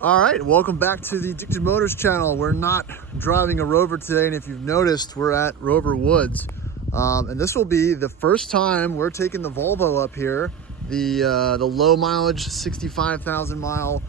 All right, welcome back to the Addicted Motors channel. We're not driving a Rover today, and if you've noticed, we're at Rover Woods. And this will be the first time we're taking the Volvo up here, the low mileage, 65,000 mile,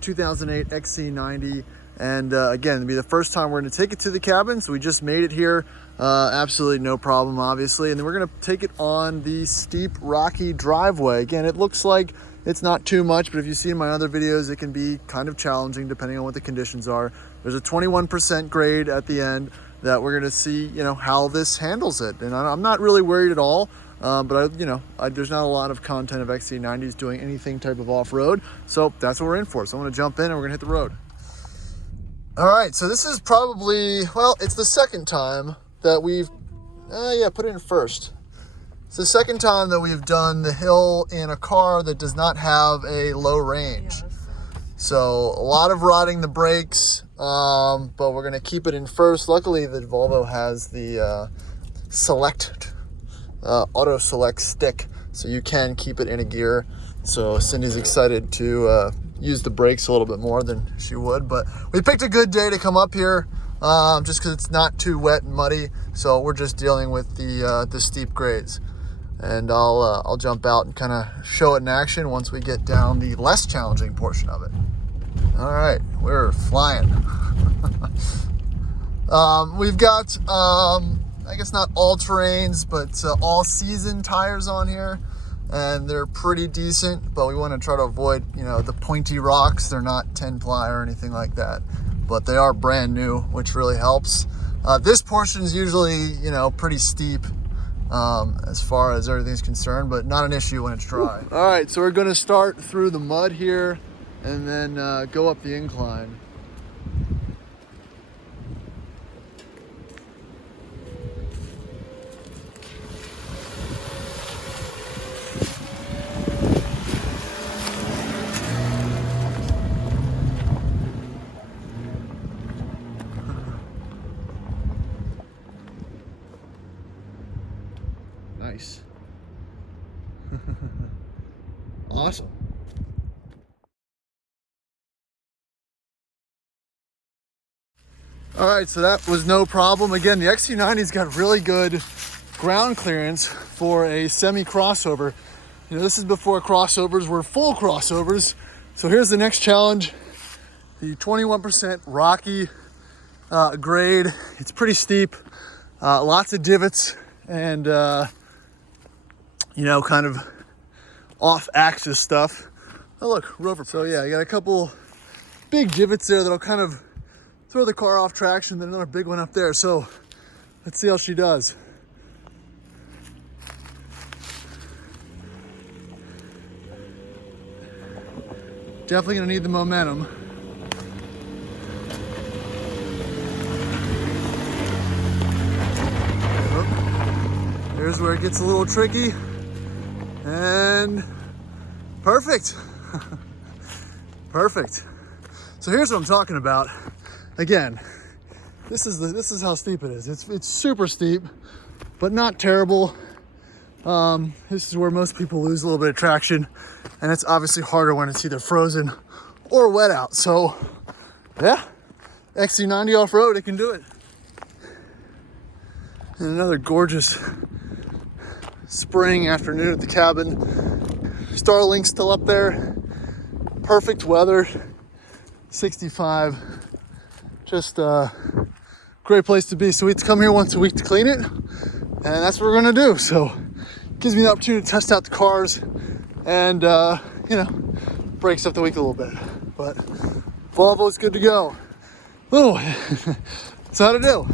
2008 XC90. And again, it'll be the first time we're gonna take it to the cabin. So we just made it here, absolutely no problem, obviously. And then we're gonna take it on the steep, rocky driveway. Again, it looks like it's not too much, but if you see in my other videos, it can be kind of challenging depending on what the conditions are. There's a 21% grade at the end that we're gonna see, how this handles it. And I'm not really worried at all, but there's not a lot of content of XC90s doing anything type of off-road. So that's what we're in for. So I'm gonna jump in and we're gonna hit the road. All right, so this is probably, well, it's the second time that we've, put it in first. It's the second time that we've done the hill in a car that does not have a low range. Yes. So a lot of rodding the brakes, but we're gonna keep it in first. Luckily, the Volvo has the auto select stick, so you can keep it in a gear. So Cindy's excited to use the brakes a little bit more than she would, but we picked a good day to come up here just because it's not too wet and muddy. So we're just dealing with the steep grades. And I'll jump out and kind of show it in action once we get down the less challenging portion of it. All right, we're flying. We've got, I guess not all terrains, but all season tires on here. And they're pretty decent, but we want to try to avoid, the pointy rocks. They're not 10 ply or anything like that, but they are brand new, which really helps. This portion is usually, pretty steep. As far as everything's concerned, but not an issue when it's dry. All right, so we're gonna start through the mud here and then go up the incline. Nice. Awesome. All right, so that was no problem. Again, the XC90's got really good ground clearance for a semi crossover. This is before crossovers were full crossovers. So here's the next challenge. The 21% rocky grade. It's pretty steep, lots of divots and kind of off-axis stuff. Oh, look, Rover. So yeah, I got a couple big divots there that'll kind of throw the car off traction, then another big one up there. So let's see how she does. Definitely gonna need the momentum. Oh, here's where it gets a little tricky. And perfect. Perfect. So here's what I'm talking about. Again, this is how steep it is. It's super steep, but not terrible. This is where most people lose a little bit of traction, and it's obviously harder when it's either frozen or wet out. So yeah, XC90 off-road, it can do it. And another gorgeous spring afternoon at the cabin. Starlink's still up there. Perfect weather. 65. Just a great place to be. So we have to come here once a week to clean it, and that's what we're gonna do. So it gives me the opportunity to test out the cars and breaks up the week a little bit. But Volvo's good to go. Oh, so how'd it do?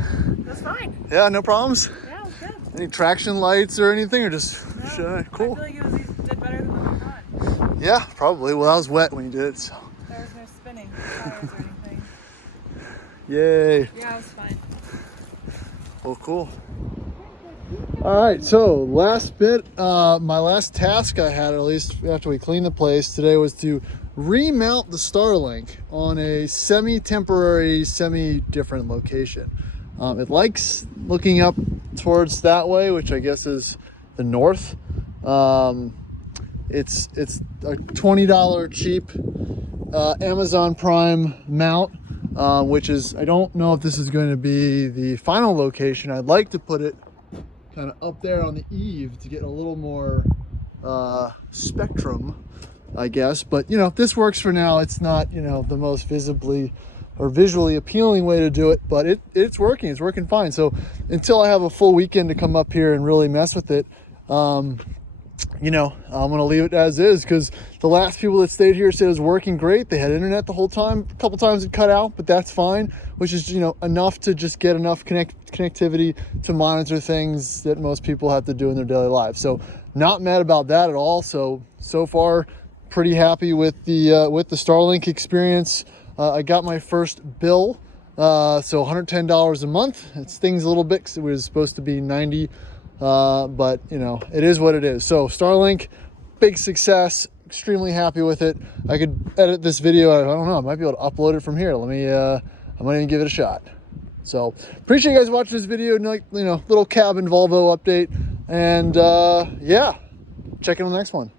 That's fine. Yeah, no problems? Yeah, it was good. Any traction lights or anything, or just No, cool? I feel like it did better than what we thought. Yeah, probably. Well, that was wet when you did it, so. There was no spinning tires or anything. Yay. Yeah, it was fine. Well, cool. All right, so last bit, my last task I had, at least after we cleaned the place today, was to remount the Starlink on a semi-temporary, semi-different location. It likes looking up towards that way, which I guess is the north. It's a $20 cheap Amazon Prime mount, which is, I don't know if this is going to be the final location. I'd like to put it kind of up there on the eave to get a little more spectrum, I guess. But, you know, this works for now. It's not, you know, the most visibly or visually appealing way to do it, but it's working. It's working fine. So until I have a full weekend to come up here and really mess with it, you know, I'm gonna leave it as is, because the last people that stayed here said it was working great. They had internet the whole time. A couple times it cut out, but that's fine, which is, you know, enough to just get enough connectivity to monitor things that most people have to do in their daily lives. So not mad about that at all. So far pretty happy with the Starlink experience. I got my first bill, so $110 a month. It stings a little bit because it was supposed to be $90, but you know, it is what it is. So Starlink, big success, extremely happy with it. I could edit this video. I don't know, I might be able to upload it from here. Let me, I might even give it a shot. So appreciate you guys watching this video, like, you know, little cabin Volvo update, and yeah, check in on the next one.